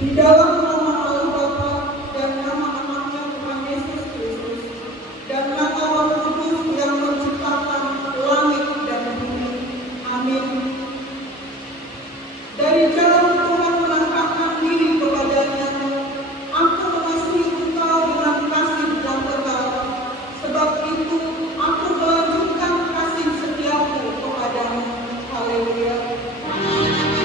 Di dalam nama Allah Bapa dan nama anaknya Tuhan Yesus Kristus dan nama Roh Kudus yang menciptakan langit dan bumi. Amin. Dari jalan Tuhan menampakkan diri kepadanya, aku mengasihi engkau dengan kasih yang kekal. Sebab itu aku melanjutkan kasih setiaku kepadamu. Haleluya. Haleluya.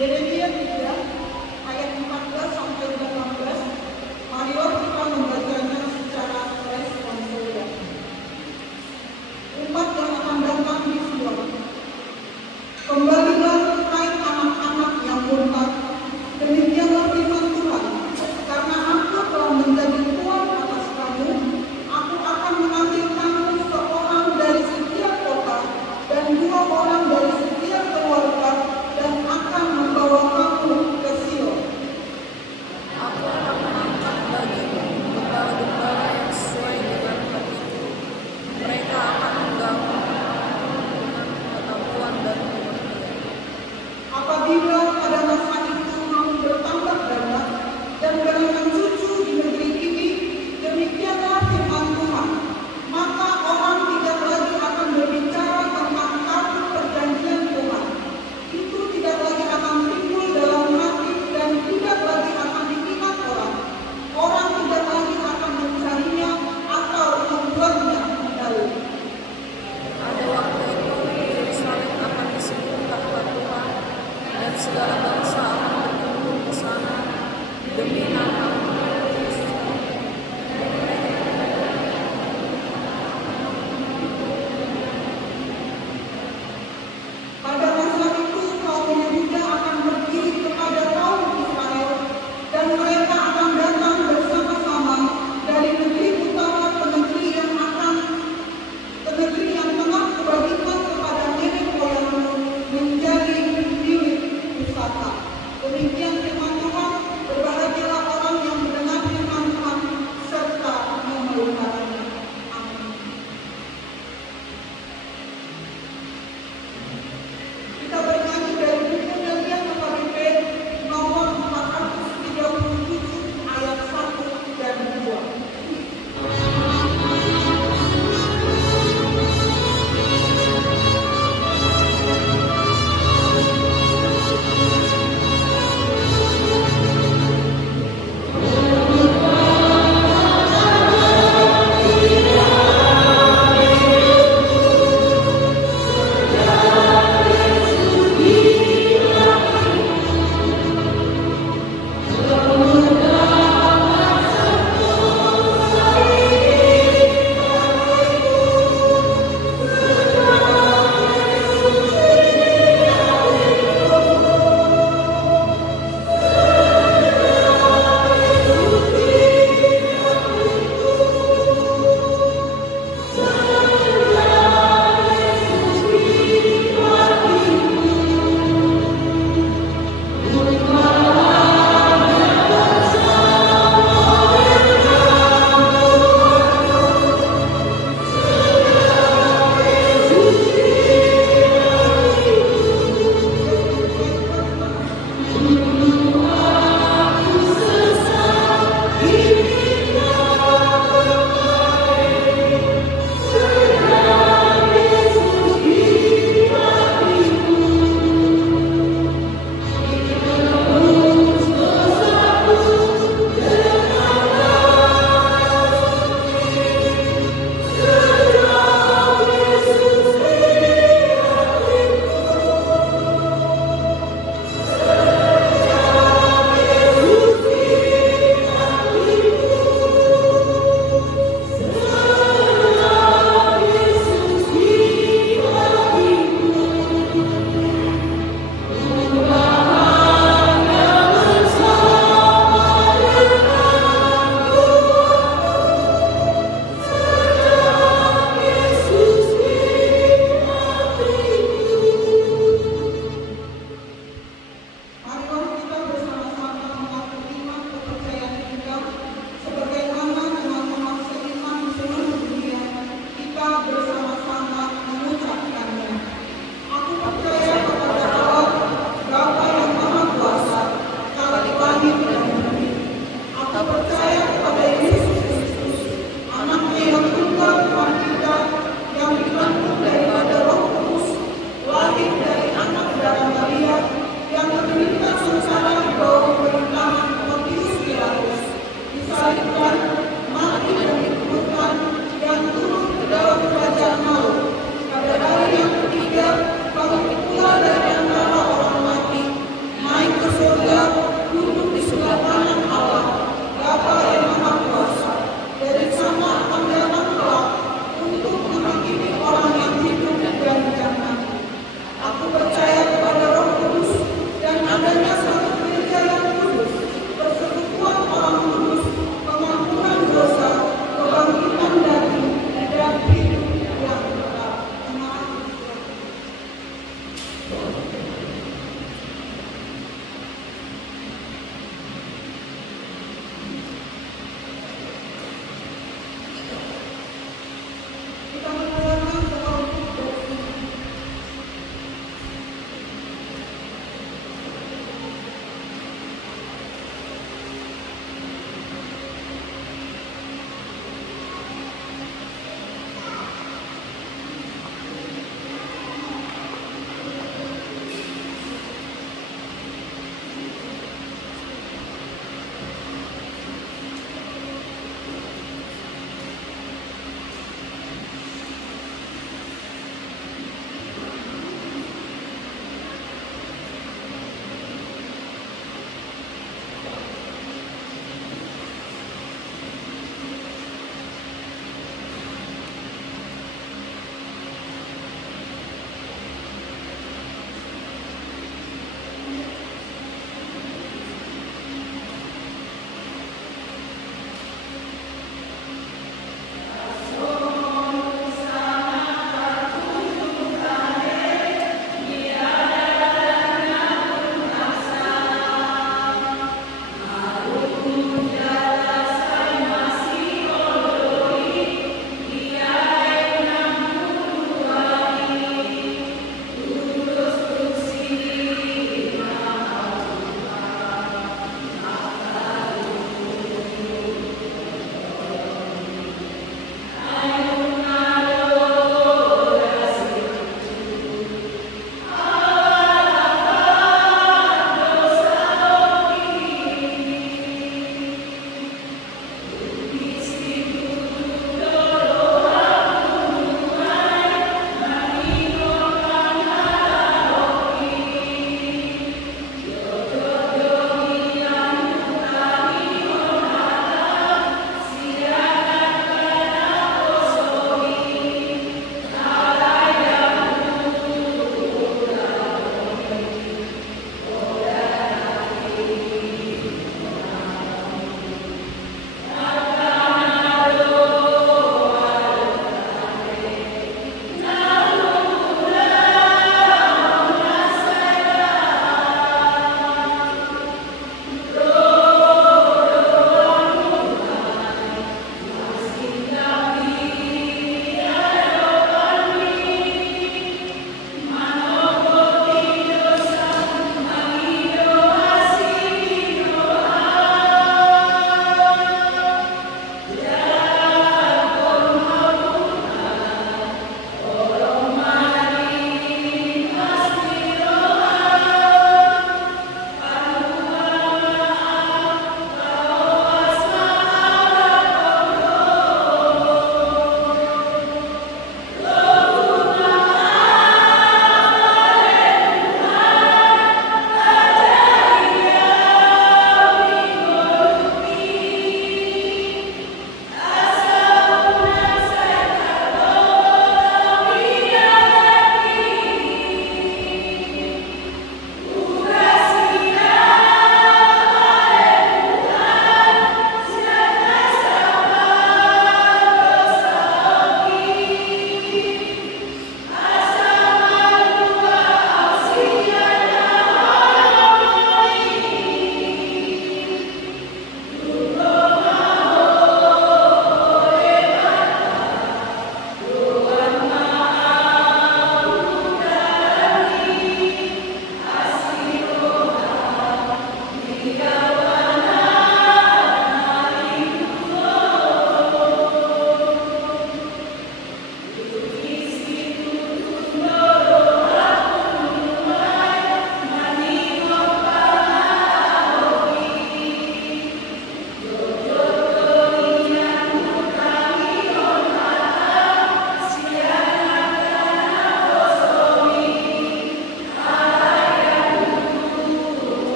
Yeremia 3 ayat 14 sampai 18. Mari kita membacanya secara responsif. Umat yang akan datang di Sion, kembalilah hai anak-anak yang murtad, demikianlah firman Tuhan, karena aku telah menjadi Tuhan atas kamu, aku akan mengambil kamu seorang dari setiap kota dan 2 orang dari setiap keluarga, dan akan membawa kamu ke Sion. Aku akan mengangkat bagimu gembala-gembala yang sesuai dengan hatiku. Mereka akan mengganggu dengan pengetahuan dan pengertian. Apabila pada masa itu kamu bertambah banyak dan berangan cucu di negeri ini, demikianlah firman Tuhan, maka orang tidak lagi akan berbicara tentang kartu perjanjian Tuhan. Itu tidak lagi akan timbul dalam hati dan tidak lagi akan diingat orang. Orang tidak lagi akan mencarinya atau membuatnya kembali. Pada waktu itu Yerusalem akan disebut tahta Tuhan, dan segala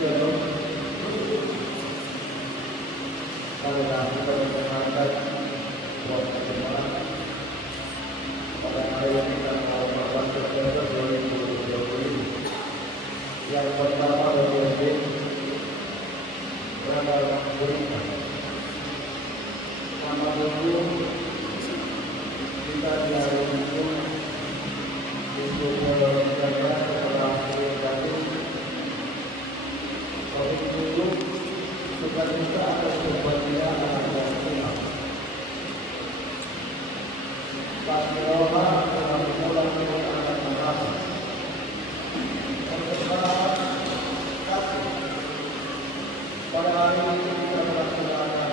pada hari yang kita mau 14 September 2020 ini. Yang pertama dari berada berita. Sama dulu kita di hari itu untuk menjaga setelah berganti COVID dulu sudah kita akan berbeda dengan kita. Pada orang dalam pulang ke anak merasa pada hari ini kita melaksanakan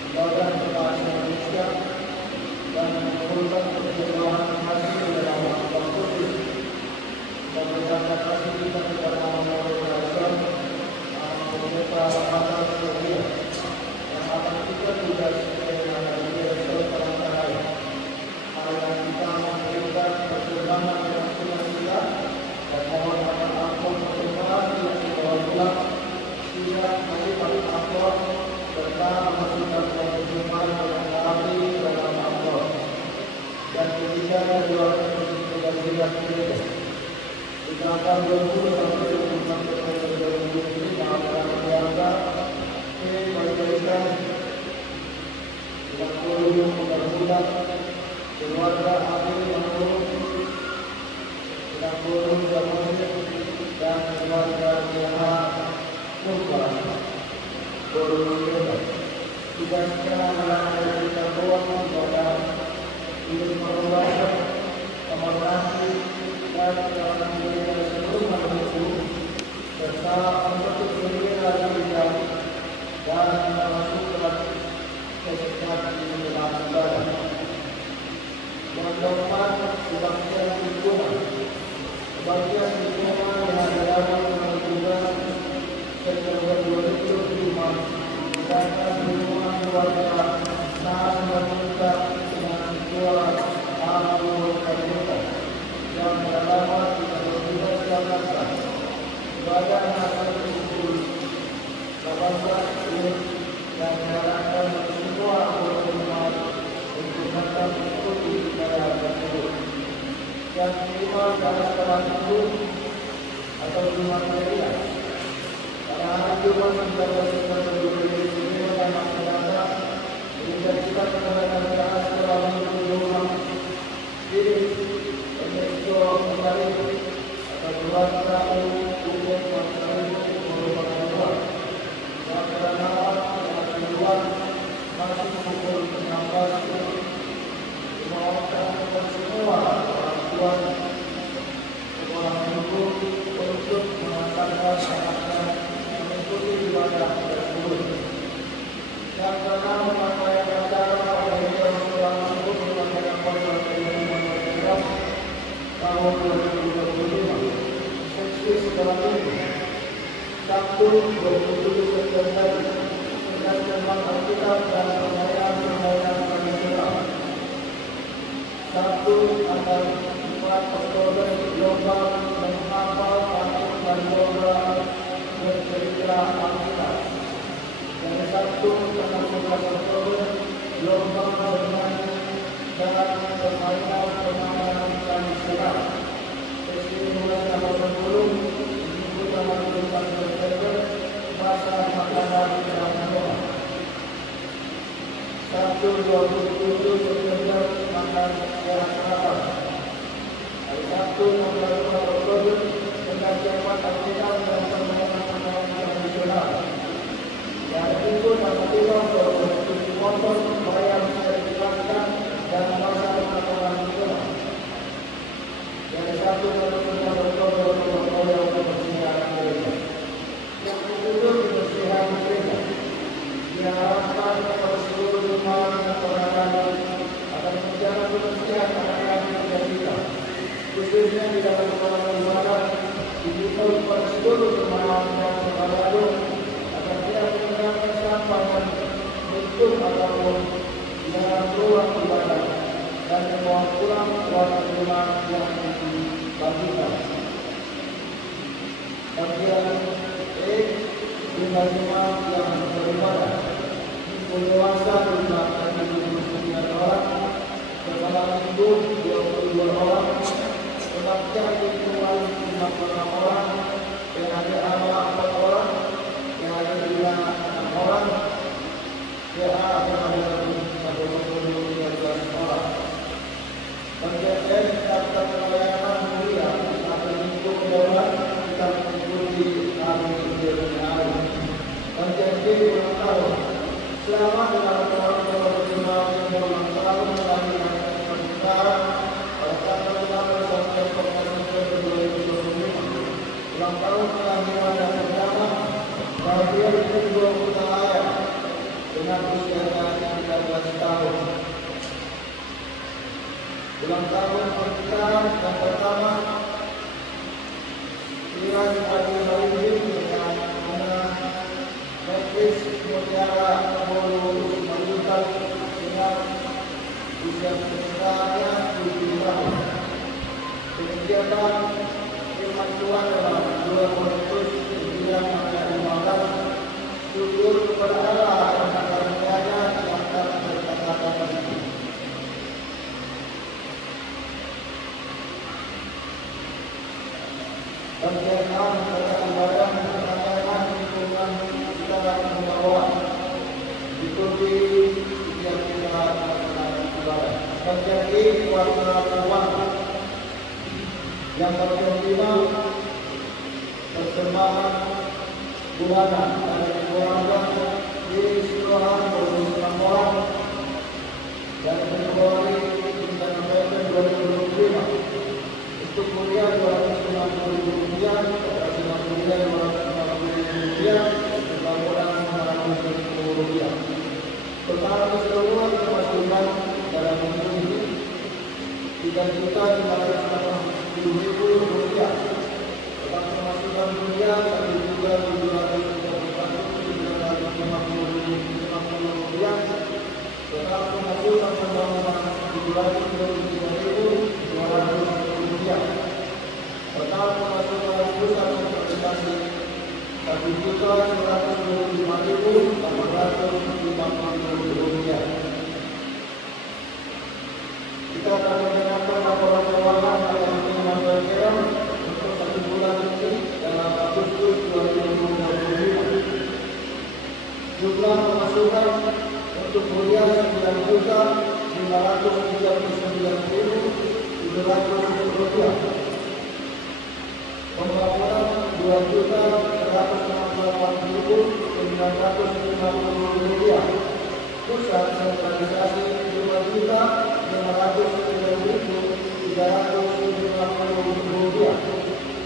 ibadah kepada Indonesia dan mengumpulkan persembahan hasil dalam waktu kudus dan menjaga kasih kita kepada Muhammad SAW peserta atas sedia yang akan kita tugas dengan dia serta lain. Yang kita memberikan persembahan yang sudah kita dan mohon ampun persembahan yang dibawa pulang tidak melipat ampun serta memasukkan persembahan yang kami dalam ampun dan ketiga kedua persembahan kita kita akan berkumpul sampai dengan ini dalam keluarga memberikan tidak perlu memperbudak keluarga akhir yang tidak boleh dan keluarga jahat kurban boleh tidak sekarang melakukan kita buat kepada hidup perluasan kemerdekaan dan orang Indonesia seluruh makhluk itu serta untuk bergerak kita dan masuk ke kesehatan di dalam ibadah. Yang keempat, sebagian lingkungan yang ada dalam lingkungan September 2005 dan lingkungan keluarga saat meminta dengan suara Alhamdulillah Kabulkan yang terdapat di dalam Jakarta ibadah hasil kumpul 18 Juli dan diharapkan semua umat untuk datang mengikuti ibadah tersebut. Yang kelima, adalah sholat subuh atau Jumat Raya. Pada hari Jumat 19 September 2005 dan masyarakat diingatkan kepada masyarakat setelah menuju diri untuk kembali atau keluarga untuk masyarakat merupakan luar. Yang kedelapan adalah keluar masih pukul 16 memaafkan semua orang tua orang ibu untuk mengantarkan anak-anak mengikuti ibadah tersebut. Yang keenam, pakaian acara oleh orang tersebut menggunakan pakaian tahun 2025 seksi selanjutnya Sabtu 27 September dengan tema Alkitab dan perayaan tradisional. Sabtu tanggal 4 Oktober lomba menghafal pantun dan lomba bercerita Alkitab. Dan Sabtu tanggal 11 Oktober lomba bernyanyi dan permainan penganan tradisional. Sesi mulai tanggal 10 minggu tanggal 24 September masa makanan tradisional. Sabtu 27 September makan secara sarapan. Hari Sabtu tanggal 4 Oktober pengajian Alkitab dan permainan tradisional. Hari Minggu tanggal 3 Oktober motor bayar sertifikat dan masa makanan tradisional. Hari Sabtu tanggal 9 Oktober memperoleh kebersihan gereja. Yang kedua, kebersihan gereja. Diharapkan kepada seluruh jemaat dan perangkat akan menjaga kebersihan anak-anak gereja kita, khususnya di dalam ruangan ibadah, dihimbau kepada seluruh jemaat dan perangkat agar tidak meninggalkan sampah dan bentuk ataupun di dalam ruang ibadah dan membawa pulang uang jemaat yang dibagikan. Bagian E jumlah jemaat yang beribadah penguasa jumlah 79 orang, kepala minggu 22 orang, kebaktian lingkungan 56 orang, yang ada amal 4 orang, yang ada bila 6 orang, yang ada 12 orang. Penjagaan daftar pelayanan mulia atau minggu kemudian kita mengikuti hari demi hari. Penjanji ulang tahun selama dalam tahun 2005 yang berulang tahun melahirkan pernikahan pada tanggal 16 sampai 2025. Ulang tahun kelahiran dan pertama lahir di Dua Kota Ayam dengan usia 13 tahun. Ulang tahun pernikahan yang pertama Iran Adi Halidin dengan Netflix Mutiara Bolu Majukan dengan usia pernikahannya 7 tahun. Demikian firman Tuhan dalam 2 Korintus 9 ayat 15, syukur kepada Allah yang karunia-Nya yang akan berkata-kata begitu. Penjagaan pada ibadah pengajaran lingkungan kita membawa ikuti setiap kita melaksanakan ibadah. Menjadi warna uang yang berkelima persembahan bulanan dari keluarga di seluruh 26 orang dan Februari hingga November 2025. Untuk kuliah 250.000 rupiah, operasional kuliah 250.000 rupiah, pembangunan 500.000 rupiah. Total keseluruhan pemasukan dalam minggu ini 3.580.000 rupiah. Total pemasukan kuliah 1.750.000 rupiah. Total pemasukan pembangunan 723.200 rupiah. Total pemasukan pusat investasi 1.125.850 rupiah. Kita akan mendengarkan laporan keuangan yang disampaikan untuk 1 bulan ini dalam Agustus 2025. Jumlah pemasukan untuk kuliah 9.539.700 rupiah. Pembangunan 2.168.950 rupiah. Pusat sentralisasi 2.509.350 rupiah.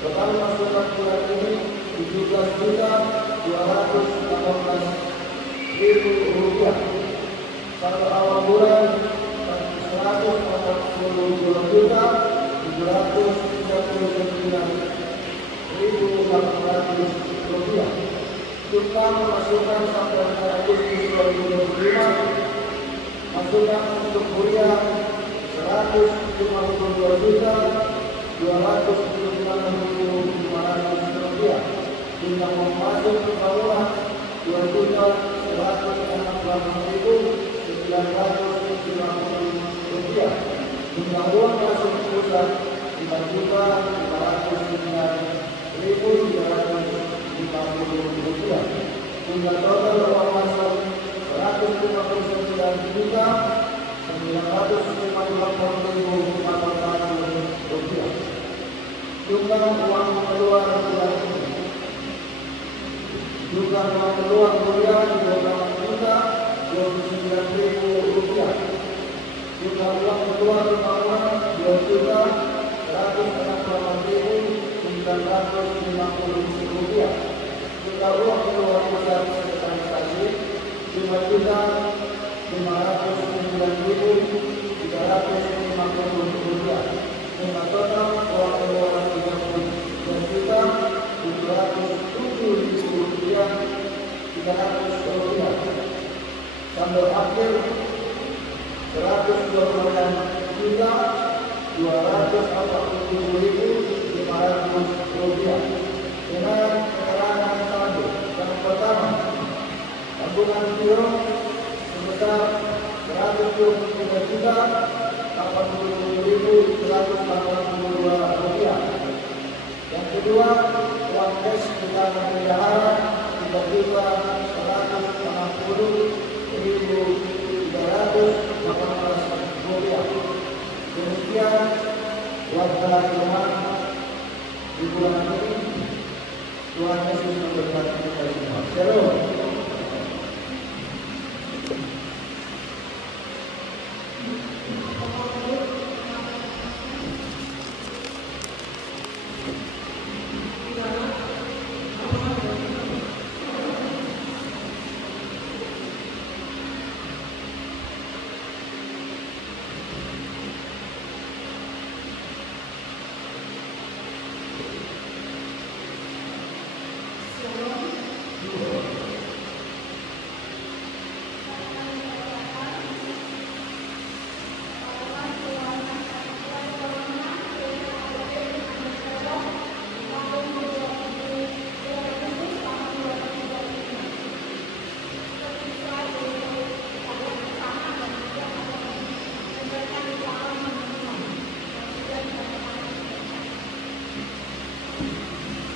Total masukan bulan ini 17.218.000 rupiah. Pada awal bulan 142.739.800 rupiah. Jumlah pemasukan sampai Agustus 2025, masukan untuk kuliah 152.279.500 rupiah. Jumlah pemasuk pembangunan 2.168.950 rupiah. Jumlah uang masuk pusat 5.509.350 rupiah. Jumlah total uang masuk 159.958.400 rupiah. Jumlah uang keluar bulan ini. Jumlah uang keluar kuliah 2.29.000 rupiah. Jumlah uang keluar pembangunan 2.168.950 rupiah. Jumlah uang keluar pusat investasi 5.509.350 rupiah. Jumlah total uang keluar 32.707.300 rupiah. Sampai akhir 126.247.500 rupiah. Dengan keterangan saldo yang pertama Yohanes kita memelihara 3.160.318 rupiah. Demikian warga Tuhan di bulan ini. Tuhan Yesus memberkati kita semua. Shalom.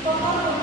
Pokok